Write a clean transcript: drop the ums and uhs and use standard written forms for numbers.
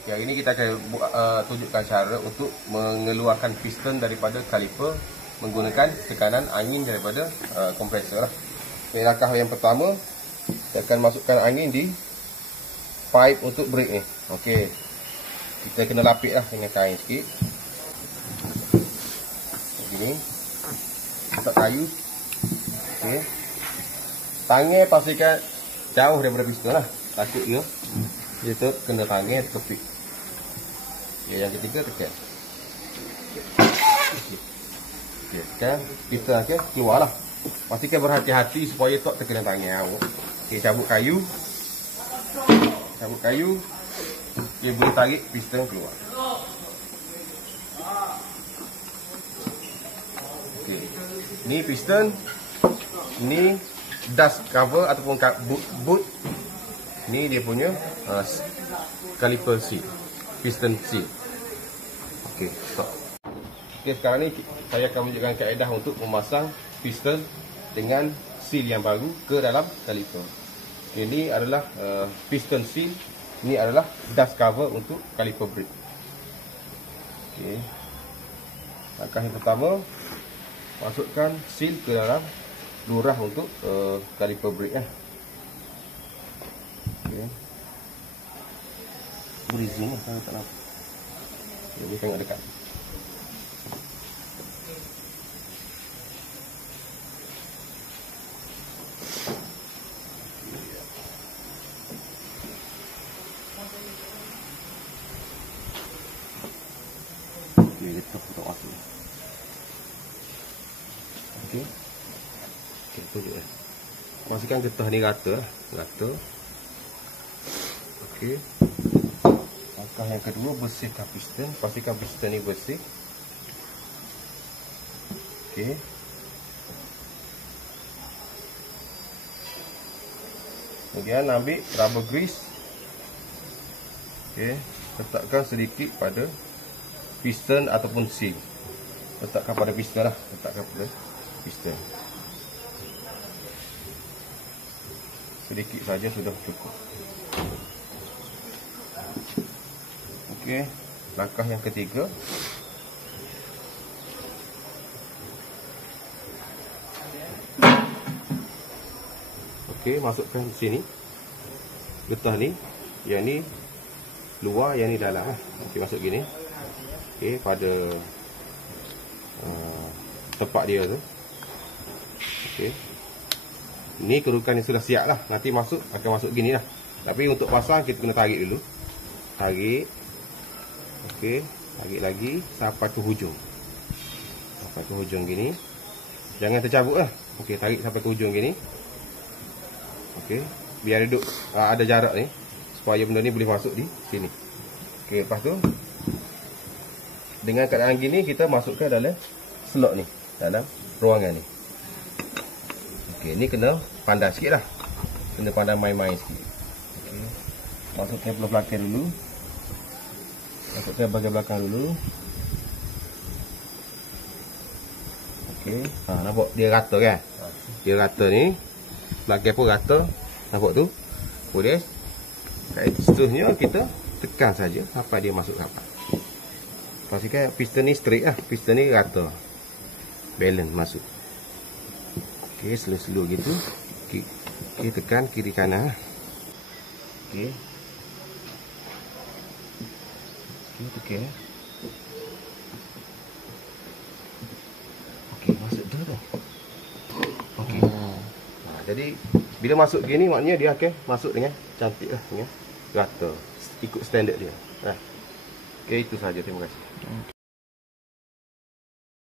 Okay, hari ini kita akan tunjukkan cara untuk mengeluarkan piston daripada kaliper menggunakan tekanan angin daripada kompresor lah. Okay, langkah yang pertama, kita akan masukkan angin di pipe untuk brake ni. Okey. Kita kena lapik lah dengan kain sikit. Begini. Letak kayu. Okey. Tangan pastikan jauh daripada piston lah. Takut dia tu kena tangan terkepit. Okay, yang ketiga tekan. Okey, tekan. Piston akan keluar lah. Pastikan berhati-hati supaya tak terkena tangan awak. Okey, cabut kayu. Cabut kayu. Dia boleh tarik piston keluar. Okey. Ni piston. Ni dust cover ataupun boot. Ni dia punya caliper seal. Piston seal. Okey, stop. Okey, sekarang ni saya akan menunjukkan kaedah untuk memasang piston dengan seal yang baru ke dalam kaliper. Okay, ini adalah piston seal. Ini adalah dust cover untuk kaliper brake. Okay. Langkah yang pertama, masukkan seal ke dalam lurah untuk kaliper brake. Okay. Beri zoom lah, tak nampak. Okay, boleh tengok dekat. Okey. Okey, tunjuk dah. Pastikan getah ni rata lah. Rata. Okey. Langkah yang kedua, bersihkan piston. Pastikan piston ni bersih. Okey. Kemudian ambil rubber grease. Okey. Letakkan sedikit pada piston ataupun seal. Letakkan pada piston lah. Letakkan pada piston. Sedikit saja sudah cukup. Okey, langkah yang ketiga. Okey, masukkan sini. Getah ni, yang ni luar, yang ni dalam. Okey, masuk gini. Okey, pada tempat dia tu. Okey. Ni kerukan yang sudah siap lah. Nanti akan masuk gini lah. Tapi untuk pasang kita kena tarik dulu. Tarik. Okey, tarik lagi sampai ke hujung. Sampai ke hujung gini. Jangan tercabut lah. Okey, tarik sampai ke hujung gini. Okey, biar duduk ada jarak ni supaya benda ni boleh masuk di sini. Okey, lepas tu dengan keadaan gini kita masukkan dalam slot ni, dalam ruangan ni. Okey, ni kena pandai sikit lah. Kena pandai main-main sikit. Okey. Masukkan belakang dulu. Masukkan bahagian belakang dulu. Okey. Nampak dia rata kan? Dia rata ni. Belakang pun rata. Nampak tu? Boleh. Seterusnya kita tekan saja sampai dia masuk rapat. Pastikan piston ni straight lah. Piston ni rata. Balance masuk. Okey, slow-slow gitu. Okey, tekan kiri kanan. Okey. Okey, tekan. Okey, masuk dah tu. Okey. Jadi bila masuk gini maknanya dia akan masuk dengan cantik lah, dengan rata. Ikut standard dia. Okey, itu saja. Terima kasih.